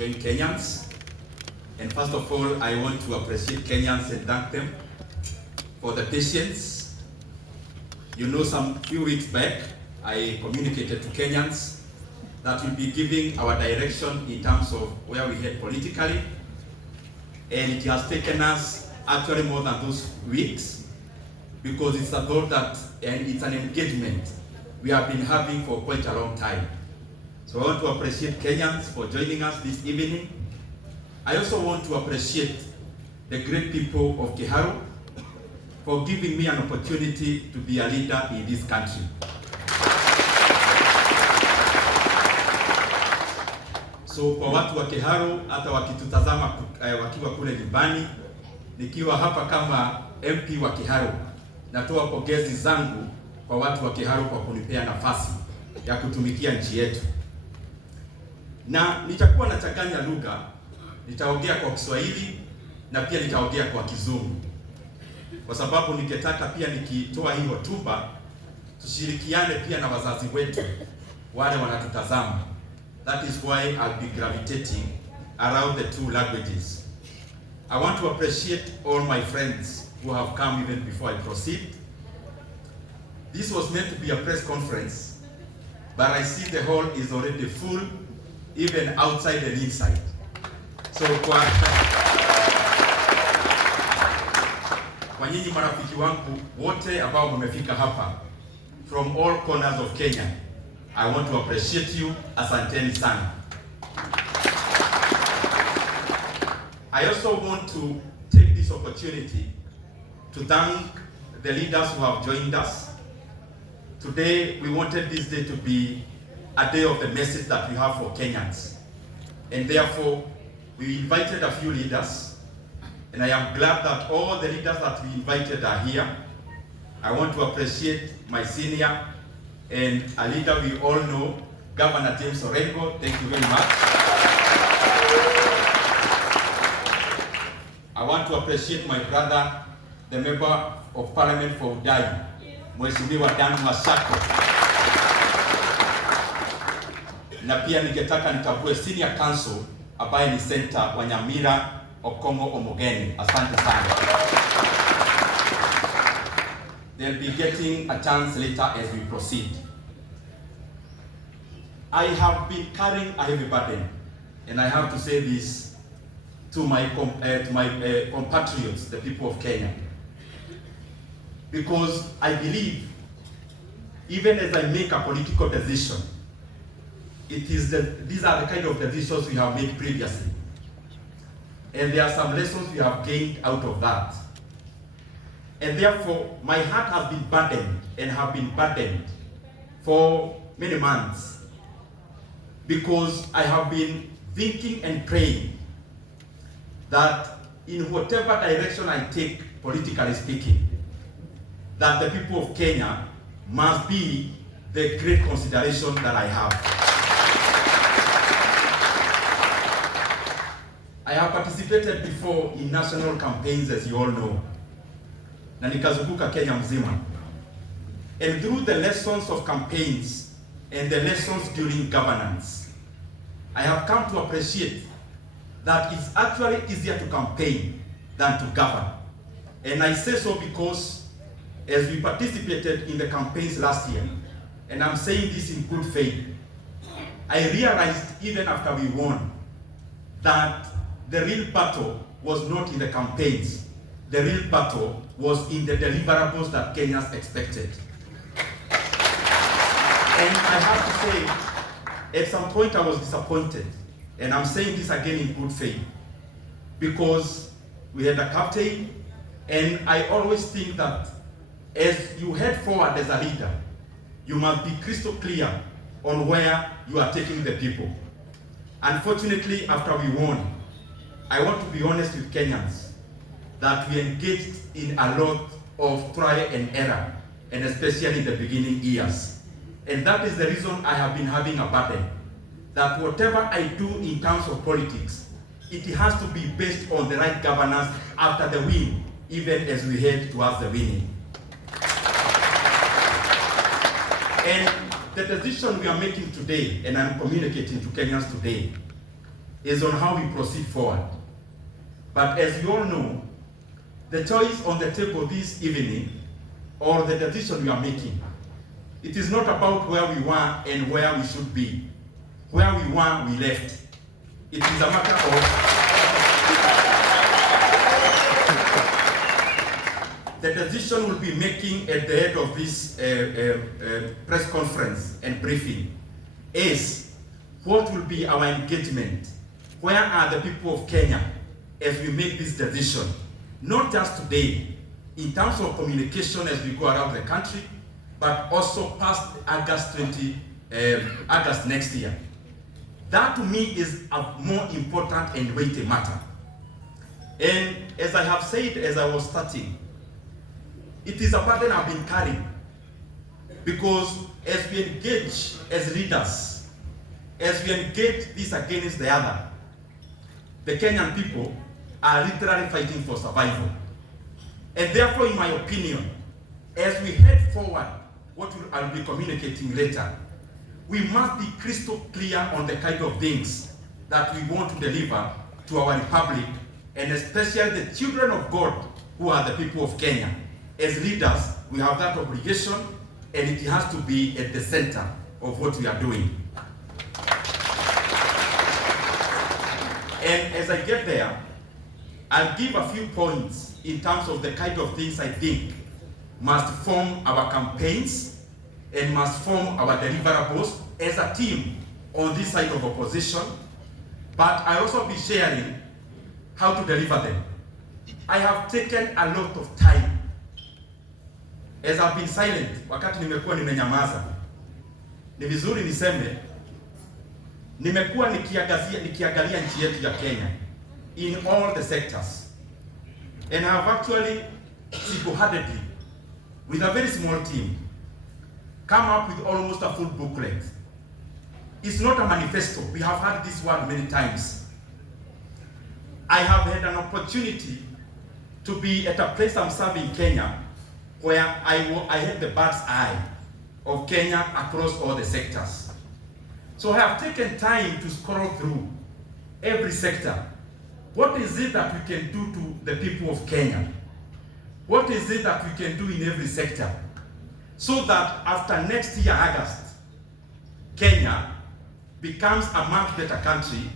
join Kenyans. And first of all, I want to appreciate Kenyans and thank them for the patience. You know, some few weeks back, I communicated to Kenyans that we'll be giving our direction in terms of where we head politically. And it has taken us actually more than those weeks, because it's a thought that, and it's an engagement we have been having for quite a long time. So I want to appreciate Kenyans for joining us this evening. I also want to appreciate the great people of Kiharu for giving me an opportunity to be a leader in this country. So kwa watu wa Kiharu, hata wakitutazama wakiwa kule nyumbani, nikiwa hapa kama MP wa Kiharu, natoa pongezi zangu kwa watu wa Kiharu kwa kunipea nafasi ya kutumikia nchi yetu. Na nitakuwa nachanganya lugha, nitaongea kwa Kiswahili na pia nitaongea kwa Kizungu, kwa sababu ningetaka pia nikitoa hii hotuba tushirikiane pia na wazazi wetu wale wanatutazama. That is why I'll be gravitating around the two languages. I want to appreciate all my friends who have come even before I proceed. This was meant to be a press conference, but I see the hall is already full, even outside and inside. So kwa nyinyi marafiki wangu wote ambao mmefika hapa from all corners of Kenya, I want to appreciate you. Asanteni sana. I also want to take this opportunity to thank the leaders who have joined us. Today, we wanted this day to be a day of the message that we have for Kenyans. And therefore, we invited a few leaders. And I am glad that all the leaders that we invited are here. I want to appreciate my senior and a leader we all know, Governor James Orengo. Thank you very much. I want to appreciate my brother, the Member of Parliament for Udai, Mheshimiwa Dan Masako. Na pia ningetaka nitambue Senior Counsel ambaye ni Senator wa Nyamira Okongo Omogeni. Asante sana. They'll be getting a chance later as we proceed. I have been carrying a heavy burden, and I have to say this to my compatriots, the people of Kenya, because I believe, even as I make a political decision, these are the kind of decisions we have made previously, and there are some lessons we have gained out of that. And therefore, my heart has been burdened and have been burdened for many months, because I have been thinking and praying that in whatever direction I take, politically speaking, that the people of Kenya must be the great consideration that I have. I have participated before in national campaigns, as you all know, na nikazunguka Kenya mzima. And through the lessons of campaigns and the lessons during governance, I have come to appreciate that it's actually easier to campaign than to govern. And I say so because as we participated in the campaigns last year, and I'm saying this in good faith, I realized even after we won that the real battle was not in the campaigns. The real battle was in the deliverables that Kenyans expected. And I have to say, at some point I was disappointed. And I'm saying this again in good faith, because we had a captain, and I always think that as you head forward as a leader, you must be crystal clear on where you are taking the people. Unfortunately, after we won, I want to be honest with Kenyans that we engaged in a lot of trial and error, and especially in the beginning years. And that is the reason I have been having a burden, that whatever I do in terms of politics, it has to be based on the right governance after the win, even as we head towards the winning. And the decision we are making today, and I'm communicating to Kenyans today, is on how we proceed forward. But as you all know, the choice on the table this evening, or the decision we are making, it is not about where we were and where we should be. Where we were, we left. It is a matter of the decision we'll be making at the end of this press conference and briefing is what will be our engagement. Where are the people of Kenya as we make this decision? Not just today, in terms of communication as we go around the country, but also past August next year. That to me is a more important and weighty matter. And as I have said as I was starting, it is a burden I've been carrying, because as we engage as leaders, as we engage this against the other, the Kenyan people are literally fighting for survival. And therefore, in my opinion, as we head forward, what I'll be communicating later, we must be crystal clear on the kind of things that we want to deliver to our republic, and especially the children of God who are the people of Kenya. As leaders, we have that obligation, and it has to be at the center of what we are doing. And as I get there, I'll give a few points in terms of the kind of things I think must form our campaigns and must form our deliverables as a team on this side of opposition, but I'll also be sharing how to deliver them. I have taken a lot of time. As I've been silent, wakati nimekuwa nimenyamaza, ni vizuri niseme, nimekuwa nikiangalia nchi yetu ya Kenya in all the sectors, and I have actually single-handedly, with a very small team, come up with almost a full booklet. It's not a manifesto. We have heard this word many times. I have had an opportunity to be at a place I'm serving Kenya, where I had the bird's eye of Kenya across all the sectors. So I have taken time to scroll through every sector. What is it that we can do to the people of Kenya? What is it that we can do in every sector? So that after next year, August, Kenya becomes a much better country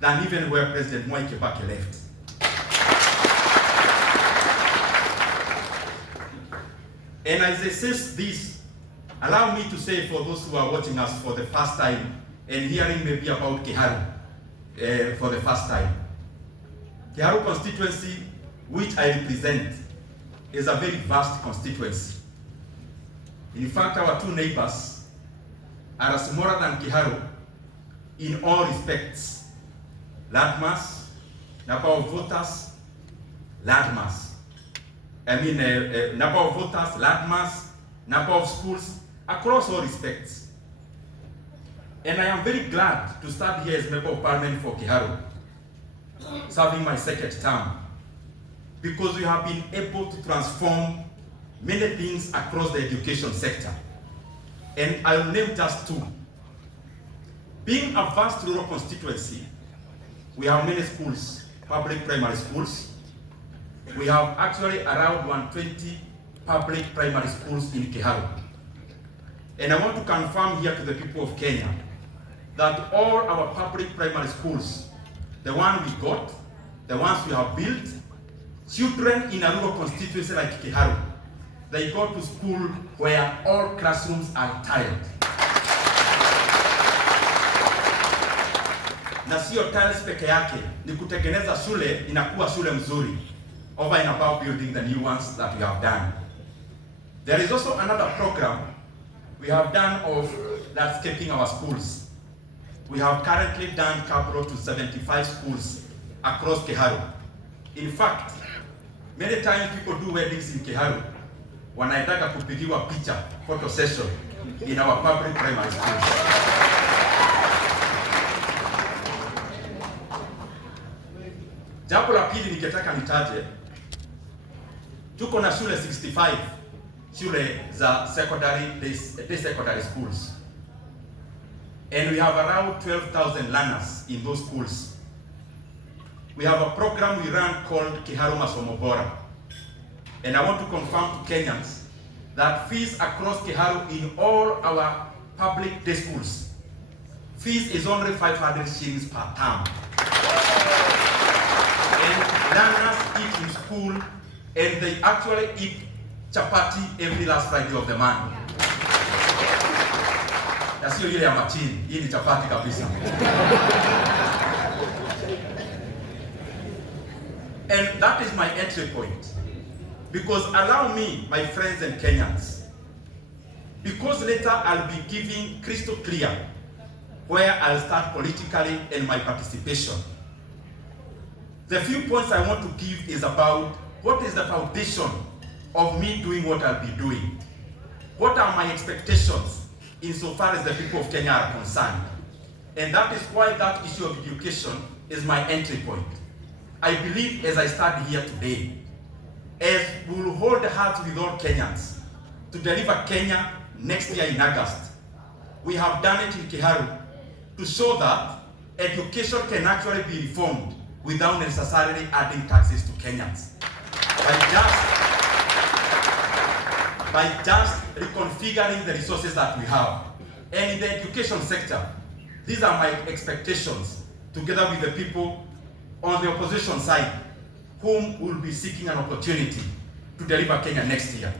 than even where President Mwai Kibaki left. And as I say this, allow me to say for those who are watching us for the first time and hearing maybe about Kiharu for the first time. Kiharu constituency, which I represent, is a very vast constituency. In fact, our two neighbors are smaller than Kiharu in all respects. Landmass, number of voters, landmass. Number of voters, landmass, number of schools, across all respects. And I am very glad to start here as Member of Parliament for Kiharu, serving my second term, because we have been able to transform many things across the education sector. And I'll name just two. Being a vast rural constituency, we have many schools, public primary schools. We have actually around 120 public primary schools in Kiharu. And I want to confirm here to the people of Kenya that all our public primary schools, the one we got, the ones we have built, children in a rural constituency like Kiharu, they go to school where all classrooms are tiled. Na sio tiles peke yake, ni kutengeneza shule inakuwa shule mzuri, over and above building the new ones that we have done. There is also another program we have done of landscaping our schools. We have currently done capital to 75 schools across Kiharu. In fact, many times people do weddings in Kiharu, wanaitaka kupigiwa picha, photo session in our public primary schools. Jambo la pili ningetaka nitaje, tuko na shule 65, shule za secondary, day secondary schools. And we have around 12,000 learners in those schools. we have a program we run called Kiharu Masomo Bora. And I want to confirm to Kenyans that fees across Kiharu in all our public day schools, fees is only 500 shillings per term. And learners eat in school and they actually eat chapati every last Friday of the month. Na sio ile ya machini, hii ni chapati kabisa. And that is my entry point. Because allow me, my friends and Kenyans, because later I'll be giving crystal clear where I'll start politically and my participation. The few points I want to give is about what is the foundation of me doing what I'll be doing. What are my expectations insofar as the people of Kenya are concerned? And that is why that issue of education is my entry point. I believe as I stand here today, as we will hold hands with all Kenyans to deliver Kenya next year in August, we have done it in Kiharu to show that education can actually be reformed without necessarily adding taxes to Kenyans. By just reconfiguring the resources that we have. And in the education sector, these are my expectations, together with the people on the opposition side, whom will be seeking an opportunity to deliver Kenya next year.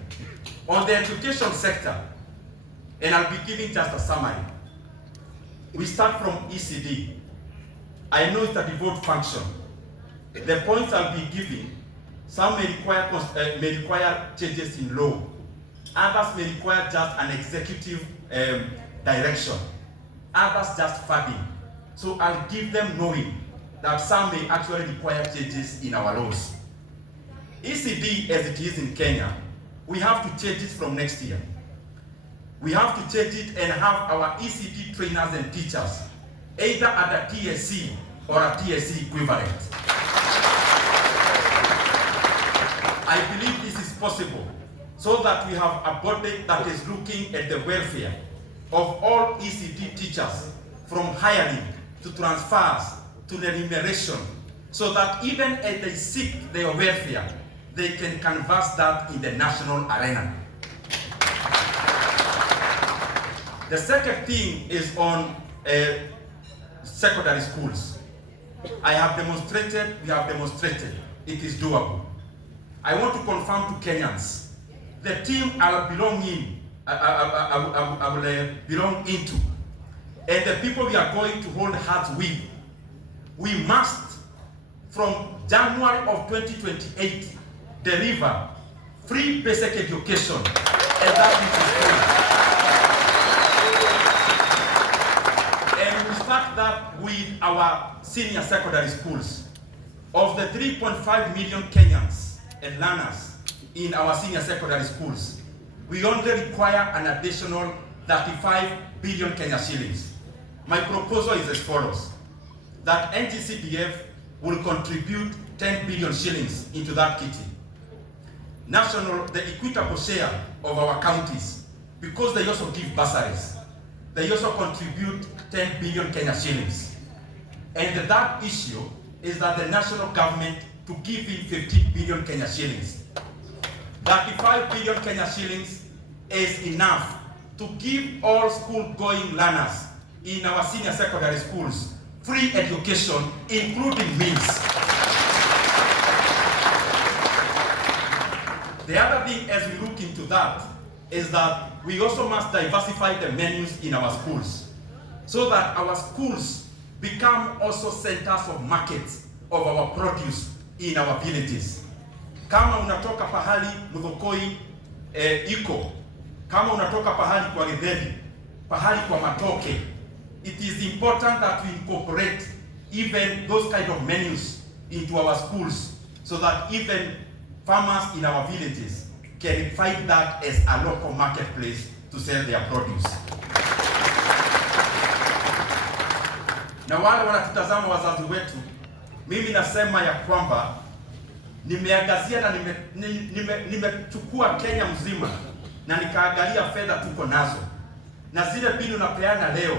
On the education sector, and I'll be giving just a summary. We start from ECD. I know it's a devote function. The points I'll be giving, some may require changes in law. Others may require just an executive direction. Others just funding. So I'll give them knowing that some may actually require changes in our laws. ECD, as it is in Kenya, we have to change it from next year. We have to change it and have our ECD trainers and teachers either at a TSC or a TSC equivalent. I believe this is possible so that we have a body that is looking at the welfare of all ECD teachers, from hiring to transfers to remuneration, so that even as they seek their welfare, they can canvass that in the national arena. The second thing is on secondary schools. We have demonstrated it is doable. I want to confirm to Kenyans, the team I belong into, and the people we are going to hold hands with, we must, from January of 2028, deliver free basic education, and that is and we start that with our senior secondary schools. Of the 3.5 million Kenyans and learners in our senior secondary schools, we only require an additional 35 billion Kenya shillings. My proposal is as follows: that NGCDF will contribute 10 billion shillings into that kitty. The equitable share of our counties, because they also give bursaries, they also contribute 10 billion Kenya shillings. And the third issue is that the national government to give in 15 billion Kenya shillings. 35 billion Kenya shillings is enough to give all school-going learners in our senior secondary schools free education, including meals. The other thing, as we look into that, is that we also must diversify the menus in our schools, so that our schools become also centers of markets of our produce in our villages. Kama unatoka pahali Muthokoi iko, kama unatoka pahali kwa Githeri, pahali kwa Matoke, it is important that we incorporate even those kind of menus into our schools, so that even farmers in our villages can find that as a local marketplace to sell their produce. Na wale wanatutazama wazazi wetu, mimi nasema ya kwamba nimeangazia na nimechukua Kenya mzima na nikaangalia fedha tuko nazo, na zile bili unapeana leo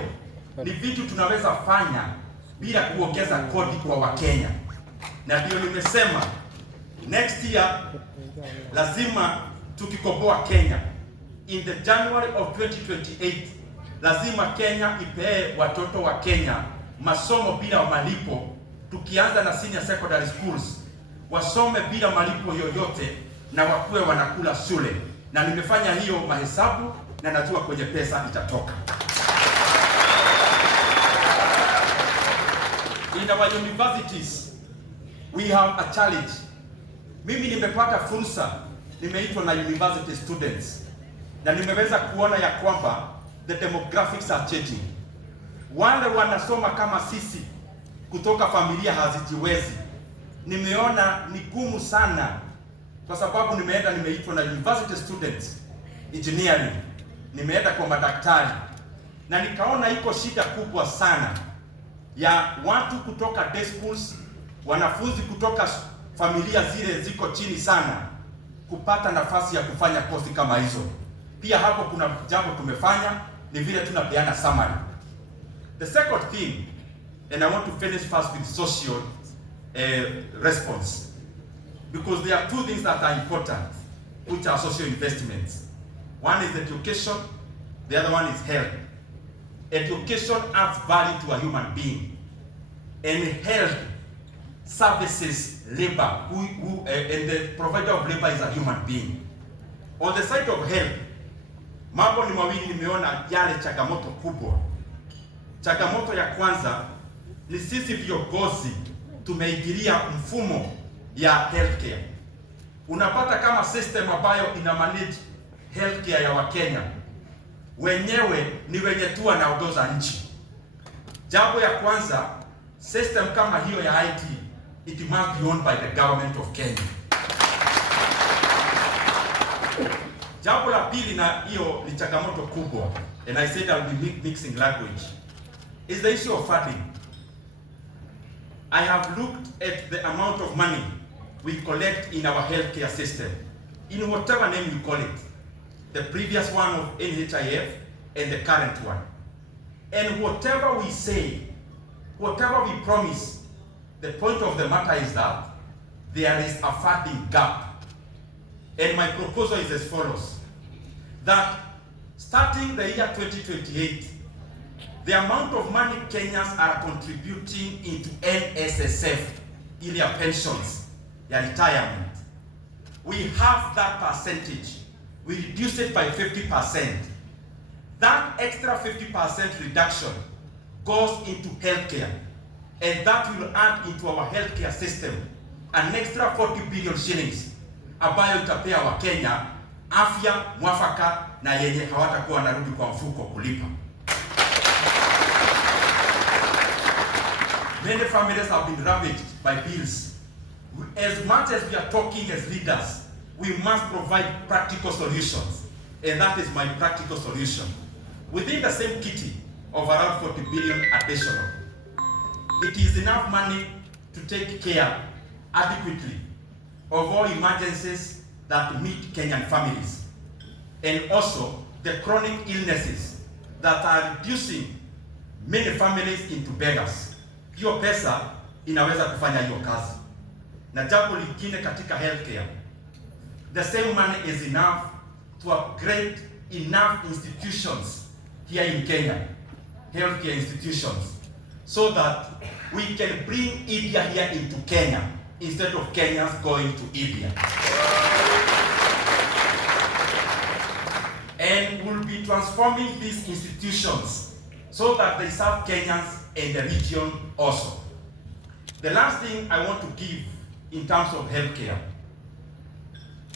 ni vitu tunaweza fanya bila kuongeza kodi kwa Wakenya. na ndio nimesema next year lazima tukikomboa Kenya in the January of 2028, lazima Kenya ipee watoto wa Kenya masomo bila malipo, tukianza na senior secondary schools, wasome bila malipo yoyote na wakuwe wanakula shule. Na nimefanya hiyo mahesabu na najua kwenye pesa itatoka. In our universities we have a challenge. Mimi nimepata fursa, nimeitwa na university students na nimeweza kuona ya kwamba the demographics are changing. Wale wanasoma kama sisi kutoka familia hazijiwezi, nimeona ni gumu sana, kwa sababu nimeitwa na university students engineering, nimeenda kwa madaktari na nikaona iko shida kubwa sana ya watu kutoka day schools, wanafunzi kutoka familia zile ziko chini sana kupata nafasi ya kufanya kozi kama hizo. Pia hapo kuna jambo tumefanya, ni vile tunapeana summary. The second thing, and I want to finish first with social response, because there are two things that are important which are social investments. One is education, the other one is health. Education adds value to a human being, and health services labor, and the provider of labor is a human being. On the side of health, mambo ni mawili nimeona yale changamoto kubwa. Changamoto ya kwanza ni sisi viongozi tumeingilia mfumo ya healthcare. Unapata kama system ambayo ina manage healthcare ya Wakenya wenyewe ni wenye tu wanaongoza nchi. Jambo ya kwanza, system kama hiyo ya IT, it must be owned by the government of Kenya. Jambo la pili, na hiyo ni changamoto kubwa, and I said I'll be mixing language, is the issue of funding. I have looked at the amount of money we collect in our healthcare system, in whatever name you call it, the previous one of NHIF and the current one. And whatever we say, whatever we promise, the point of the matter is that there is a funding gap. And my proposal is as follows, that starting the year 2028, the amount of money Kenyans are contributing into NSSF, in their pensions, their retirement, we have that percentage, we reduce it by 50%. That extra 50% reduction goes into healthcare, and that will add into our healthcare system an extra 40 billion shillings ambayo itapea wa Kenya afya mwafaka na yenye hawatakuwa wanarudi kwa mfuko kulipa. Many families have been ravaged by bills. As much as we are talking as leaders, we must provide practical solutions, and that is my practical solution. Within the same kitty of around 40 billion additional, it is enough money to take care adequately of all emergencies that meet Kenyan families, and also the chronic illnesses that are reducing many families into beggars. Hiyo pesa inaweza kufanya hiyo kazi. Na jambo lingine katika healthcare, the same money is enough to upgrade enough institutions here in Kenya, healthcare institutions, so that we can bring India here into Kenya instead of Kenyans going to India. And we'll be transforming these institutions so that they serve Kenyans and the region also. The last thing I want to give in terms of healthcare,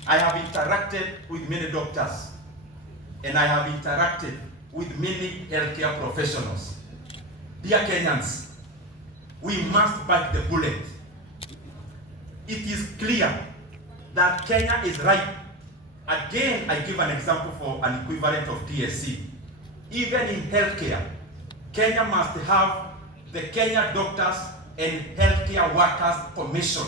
I have interacted with many doctors, and I have interacted with many healthcare professionals. Dear Kenyans, we must bite the bullet. It is clear that Kenya is right. Again, I give an example for an equivalent of TSC. Even in healthcare, Kenya must have the Kenya Doctors and Healthcare Workers Commission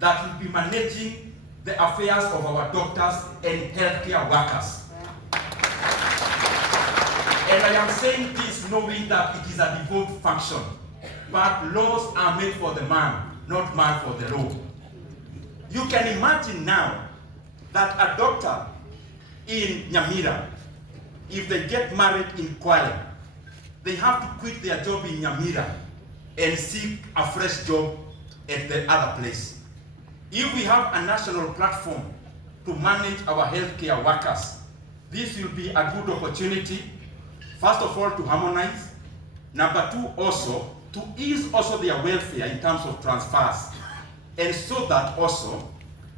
that will be managing the affairs of our doctors and healthcare workers. And I am saying this knowing that it is a devolved function, but laws are made for the man, not man for the law. You can imagine now that a doctor in Nyamira, if they get married in Kwale, they have to quit their job in Nyamira and seek a fresh job at the other place. If we have a national platform to manage our healthcare workers, this will be a good opportunity, first of all, to harmonize. Number two, also, to ease also their welfare in terms of transfers. And so that also,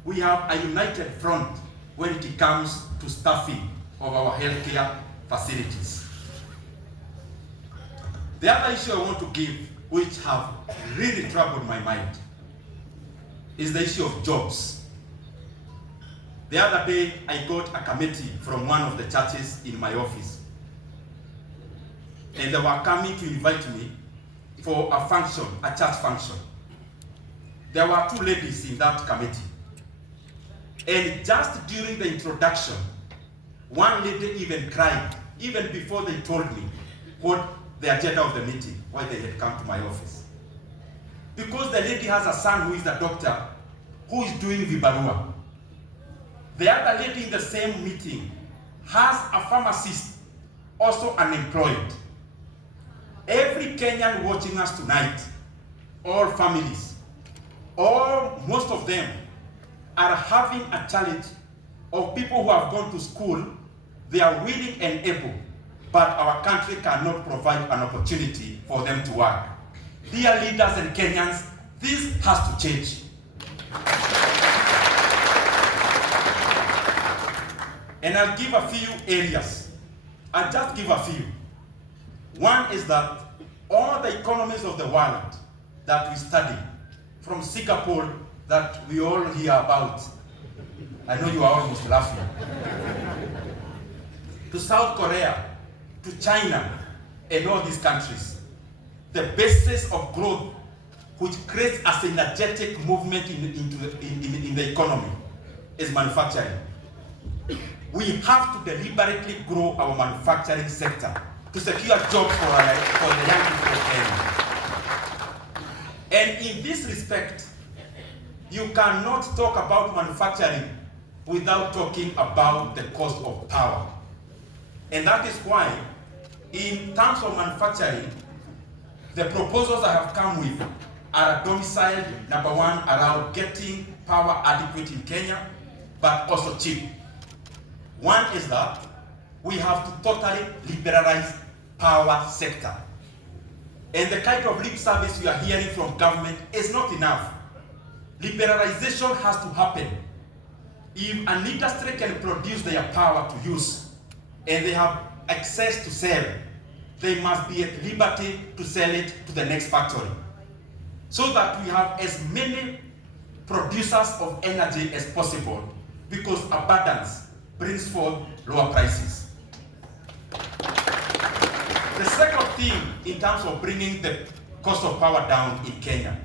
we have a united front when it comes to staffing of our healthcare facilities. The other issue I want to give, which have really troubled my mind, is the issue of jobs. The other day, I got a committee from one of the churches in my office. And they were coming to invite me for a function, a church function. There were two ladies in that committee. And just during the introduction, one lady even cried, even before they told me what the agenda of the meeting, why they had come to my office. Because the lady has a son who is a doctor, who is doing vibarua. The other lady in the same meeting has a pharmacist, also unemployed. Every Kenyan watching us tonight, all families, all most of them are having a challenge of people who have gone to school, they are willing and able, but our country cannot provide an opportunity for them to work. Dear leaders and Kenyans, this has to change. And I'll give a few areas. I'll just give a few. One is that all the economies of the world that we study, from Singapore that we all hear about, I know you are almost laughing, to South Korea, to China, and all these countries, the basis of growth which creates a synergetic movement in the economy is manufacturing. We have to deliberately grow our manufacturing sector to secure jobs for the young people of Kenya. And in this respect, you cannot talk about manufacturing without talking about the cost of power. And that is why, in terms of manufacturing, the proposals I have come with are domiciled, number one, around getting power adequate in Kenya, but also cheap. One is that we have to totally liberalize power sector. And the kind of lip service we are hearing from government is not enough. Liberalization has to happen. If an industry can produce their power to use, and they have access to sell, they must be at liberty to sell it to the next factory. So that we have as many producers of energy as possible, because abundance brings forth lower prices. The second thing in terms of bringing the cost of power down in Kenya,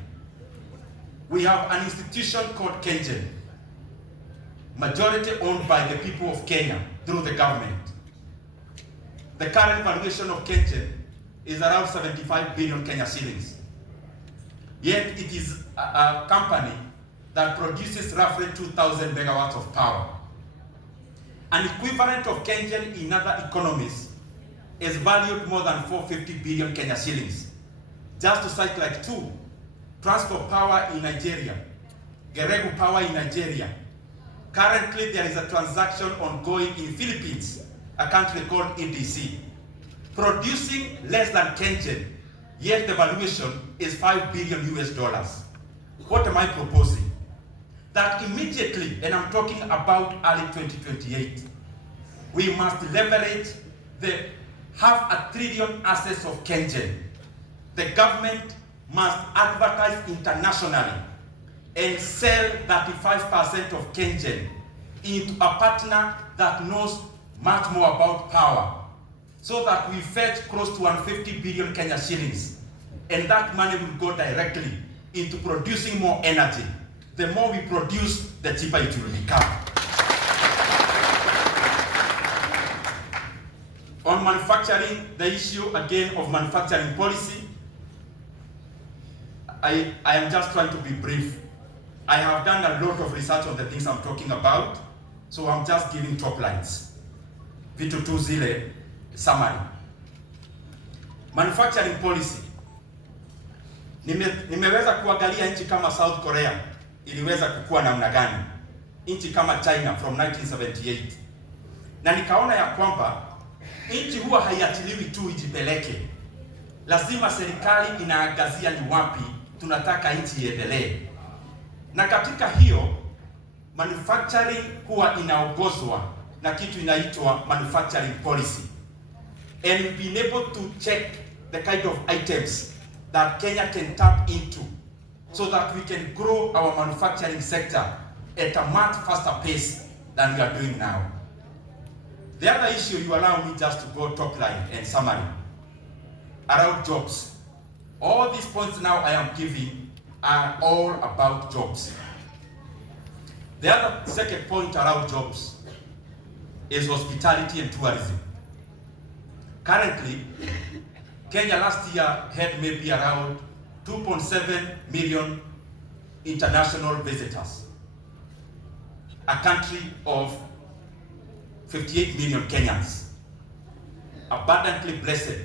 we have an institution called KenGen, majority owned by the people of Kenya through the government. The current valuation of KenGen is around 75 billion Kenya shillings. Yet it is a company that produces roughly 2,000 megawatts of power. An equivalent of KenGen in other economies is valued more than 450 billion Kenya shillings. Just to cite like two, Transport Power in Nigeria, Geregu Power in Nigeria. Currently there is a transaction ongoing in Philippines, a country called EDC, producing less than KenGen, yet the valuation is $5 billion US. What am I proposing? That immediately, and I'm talking about early 2028, we must leverage the $500 billion assets of KenGen. The government must advertise internationally and sell 35% of KenGen into a partner that knows much more about power, so that we fetch close to 150 billion Kenya shillings, and that money will go directly into producing more energy. The more we produce, the cheaper it will become. On manufacturing, the issue again of manufacturing policy, I am just trying to be brief. I have done a lot of research on the things I'm talking about, so I'm just giving top lines. Vitu tu zile summary. Manufacturing policy. Nimeweza kuangalia nchi kama South Korea iliweza kukua namna gani, nchi kama China from 1978, na nikaona ya kwamba nchi huwa haiachiliwi tu ijipeleke, lazima serikali inaangazia ni wapi tunataka nchi iendelee, na katika hiyo manufacturing huwa inaongozwa na kitu inaitwa manufacturing policy, and being able to check the kind of items that Kenya can tap into so that we can grow our manufacturing sector at a much faster pace than we are doing now. The other issue, you allow me just to go top line and summary, around jobs. All these points now I am giving are all about jobs. The other second point around jobs is hospitality and tourism. Currently, Kenya last year had maybe around 2.7 million international visitors. A country of 58 million Kenyans. Abundantly blessed,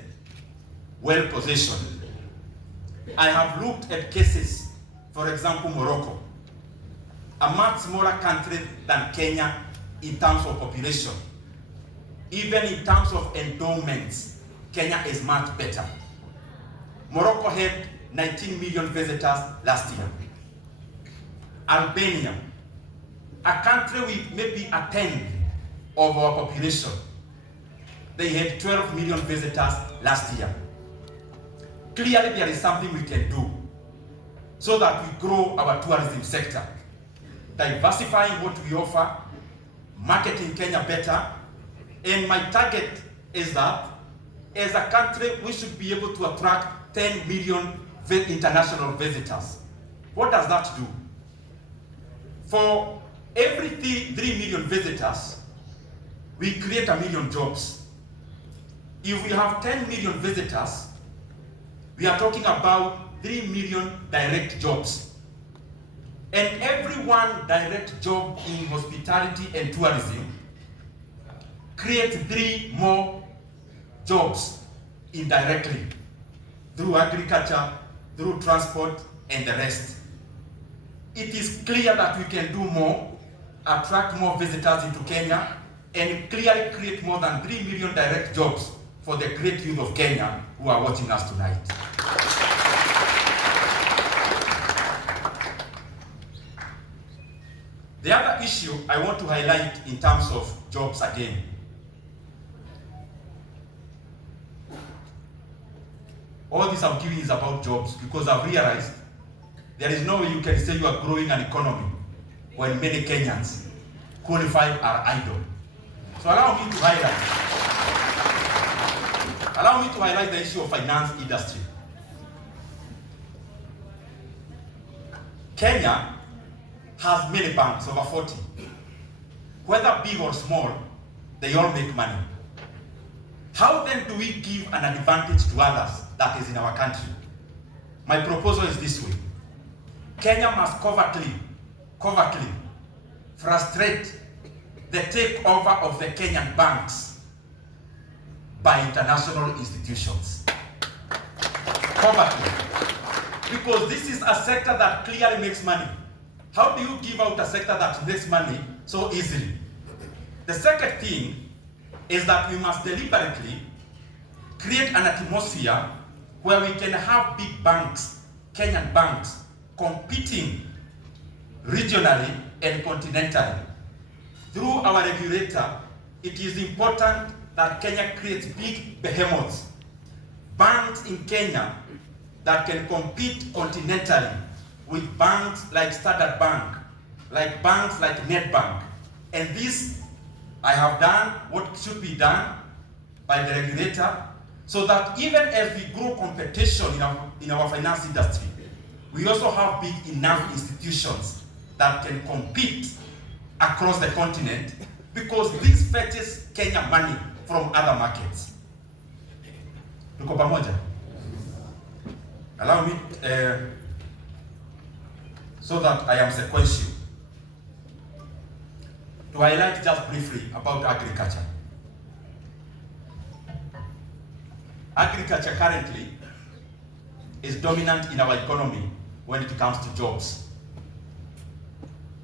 well positioned. I have looked at cases, for example, Morocco, a much smaller country than Kenya in terms of population. Even in terms of endowments, Kenya is much better. Morocco had 19 million visitors last year. Albania, a country with maybe a tenth of our population, they had 12 million visitors last year. Clearly there is something we can do so that we grow our tourism sector, diversifying what we offer, marketing Kenya better, and my target is that as a country we should be able to attract 10 million international visitors. What does that do? For every 3 million visitors, we create 1 million jobs. If we have 10 million visitors, we are talking about 3 million direct jobs. And every one direct job in hospitality and tourism creates 3 more jobs indirectly through agriculture, through transport, and the rest. It is clear that we can do more, attract more visitors into Kenya, and clearly create more than 3 million direct jobs for the great youth of Kenya who are watching us tonight. The other issue I want to highlight in terms of jobs again. All this I'm giving is about jobs because I've realized there is no way you can say you are growing an economy when many Kenyans qualified are idle. So allow me to highlight the issue of finance industry. Kenya has many banks, over 40. Whether big or small, they all make money. How then do we give an advantage to others that is in our country? My proposal is this way. Kenya must covertly frustrate the takeover of the Kenyan banks by international institutions. Covertly. Because this is a sector that clearly makes money. How do you give out a sector that makes money so easily? The second thing is that we must deliberately create an atmosphere where we can have big banks, Kenyan banks, competing regionally and continentally. Through our regulator, it is important that Kenya creates big behemoths, banks in Kenya that can compete continentally with banks like Standard Bank, like banks like Netbank. And this, I have done what should be done by the regulator, so that even as we grow competition in our finance industry, we also have big enough institutions that can compete across the continent, because this fetches Kenya money from other markets. Tuko pamoja? Allow me so that I am sequential. To highlight just briefly about agriculture. Agriculture currently is dominant in our economy when it comes to jobs.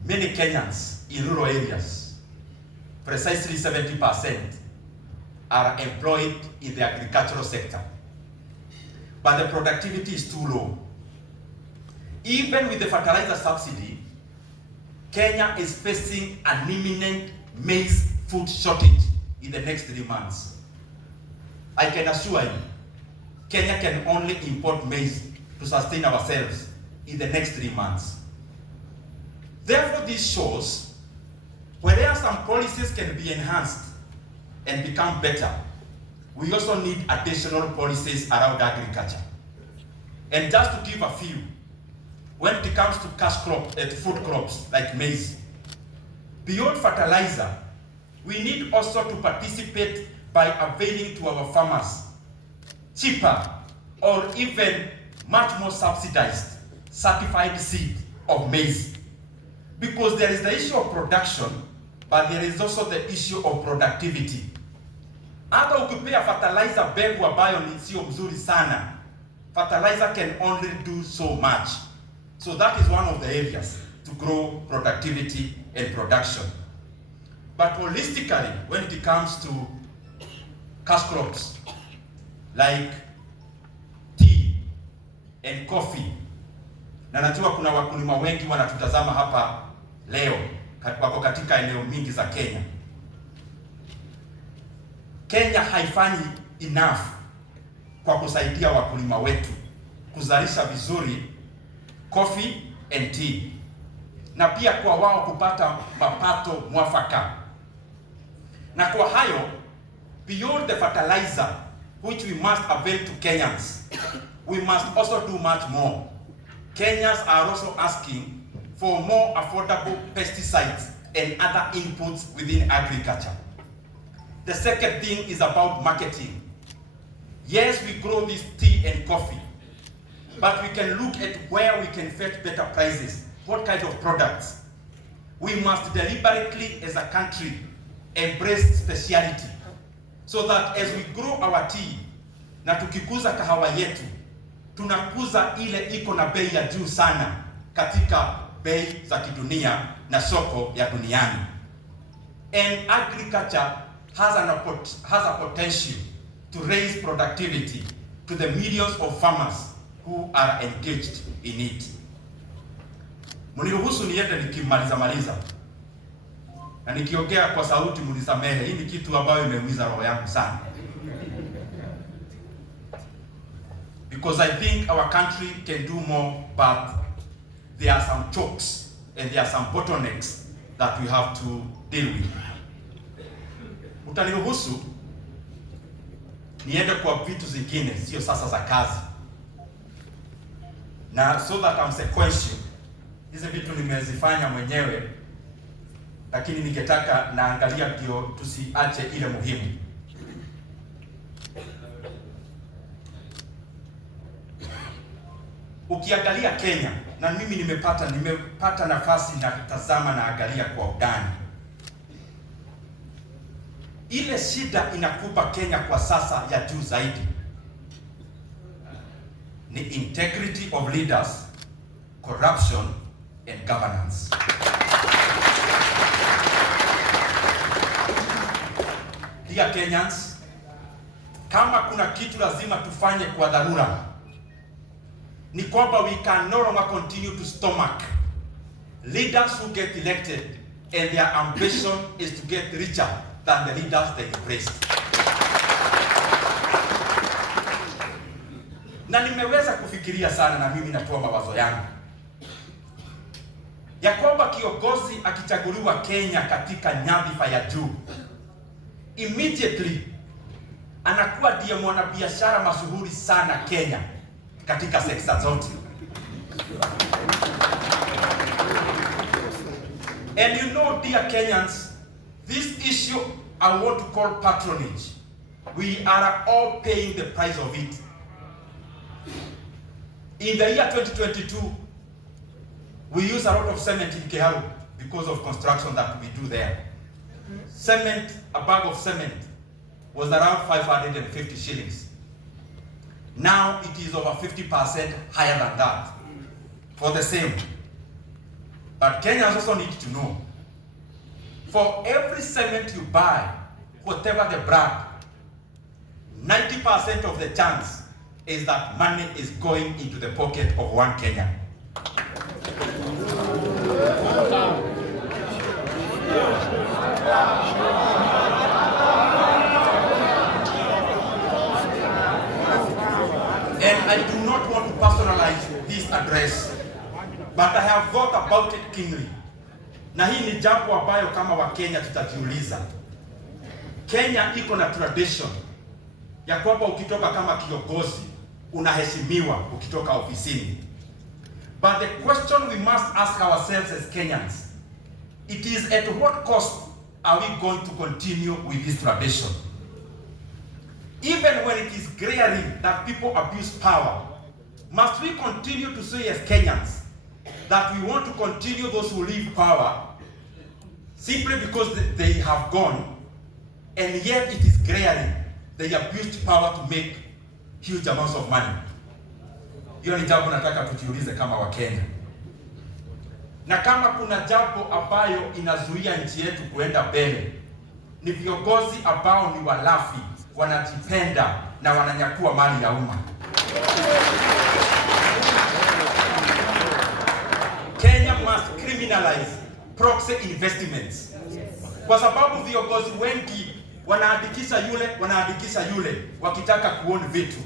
Many Kenyans in rural areas, precisely 70%, are employed in the agricultural sector. But the productivity is too low. Even with the fertilizer subsidy, Kenya is facing an imminent maize food shortage in the next 3 months. I can assure you, Kenya can only import maize to sustain ourselves in the next 3 months. Therefore, this shows whereas some policies can be enhanced and become better, we also need additional policies around agriculture. And just to give a few, when it comes to cash crops and food crops like maize, beyond fertilizer, we need also to participate by availing to our farmers cheaper or even much more subsidized certified seed of maize. Because there is the issue of production, but there is also the issue of productivity. Hata ukipea fertilizer mbegu ambayo ni sio mzuri sana, fertilizer can only do so much. So that is one of the areas to grow productivity and production. But holistically, when it comes to cash crops like tea and coffee, na najua kuna wakulima wengi wanatutazama hapa leo, wako katika eneo mingi za Kenya. Kenya haifanyi enough kwa kusaidia wakulima wetu kuzalisha vizuri coffee and tea, na pia kwa wao kupata mapato mwafaka. Na kwa hayo, beyond the fertilizer which we must avail to Kenyans, we must also do much more. Kenyans are also asking for more affordable pesticides and other inputs within agriculture. The second thing is about marketing. Yes, we grow this tea and coffee, but we can look at where we can fetch better prices, what kind of products. We must deliberately, as a country, embrace speciality, so that as we grow our tea, na tukikuza kahawa yetu, tunakuza ile iko na bei ya juu sana katika bei za kidunia na soko ya duniani. And agriculture has a potential to raise productivity to the millions of farmers who are engaged in it. Mniruhusu niende nikimaliza. Na nikiongea kwa sauti mnisamehe, hii ni kitu ambayo imeumiza roho yangu sana. Because I think our country can do more, but there are some chokes and there are some bottlenecks that we have to deal with. Utaniruhusu niende kwa vitu zingine, sio sasa za kazi. Na so that I'm sequential. Hizi vitu nimezifanya mwenyewe, lakini ningetaka naangalia ndio tusiache ile muhimu. Ukiangalia Kenya, na mimi nimepata nafasi na kutazama na angalia kwa undani. Ile shida inakupa Kenya kwa sasa ya juu zaidi ni integrity of leaders, corruption and governance. Dear Kenyans, kama kuna kitu lazima tufanye kwa dharura, ni kwamba we can no longer continue to stomach leaders who get elected and their ambition is to get richer than the leaders they embraced. Na nimeweza kufikiria sana, na mimi natoa mawazo yangu ya kwamba kiongozi akichaguliwa Kenya katika nyadhifa ya juu, immediately anakuwa ndiye mwanabiashara mashuhuri sana Kenya katika sekta zote. And you know, dear Kenyans, this issue I want to call patronage. We are all paying the price of it. In the year 2022, We use a lot of cement in Kiharu because of construction that we do there. Cement, a bag of cement was around 550 shillings. Now it is over 50% higher than that for the same. But Kenyans also need to know, for every cement you buy, whatever the brand, 90% of the chance is that money is going into the pocket of one Kenyan. And I do not want to personalize this address, but I have thought about it keenly. Na hii ni jambo ambayo kama Wakenya tutajiuliza. Kenya iko na tradition ya kwamba ukitoka kama kiongozi unaheshimiwa ukitoka ofisini. But the question we must ask ourselves as Kenyans, it is at what cost are we going to continue with this tradition? Even when it is glaring that people abuse power, must we continue to say as Kenyans that we want to continue those who leave power simply because they have gone, and yet it is glaring they abused power to make huge amounts of money? Hiyo ni jambo nataka tujiulize kama Wakenya. Na kama kuna jambo ambayo inazuia nchi yetu kuenda mbele, ni viongozi ambao ni walafi, wanajipenda na wananyakua mali ya umma. Kenya must criminalize proxy investments. Kwa sababu viongozi wengi wanaandikisha yule wakitaka kuona vitu.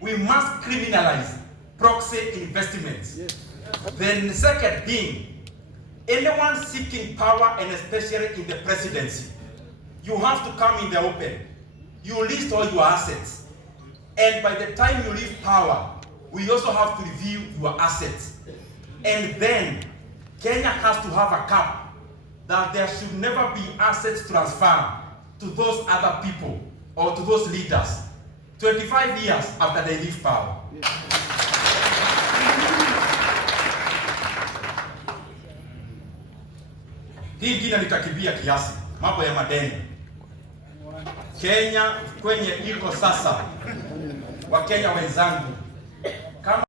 We must criminalize proxy investments. Then second being, anyone seeking power, and especially in the presidency, you have to come in the open. You list all your assets. And by the time you leave power, we also have to review your assets. And then Kenya has to have a cap that there should never be assets transferred to those other people or to those leaders 25 years after they leave power. Hii ingine nitakibia kiasi, mambo ya madeni. Kenya kwenye iko sasa, Wakenya wenzangu,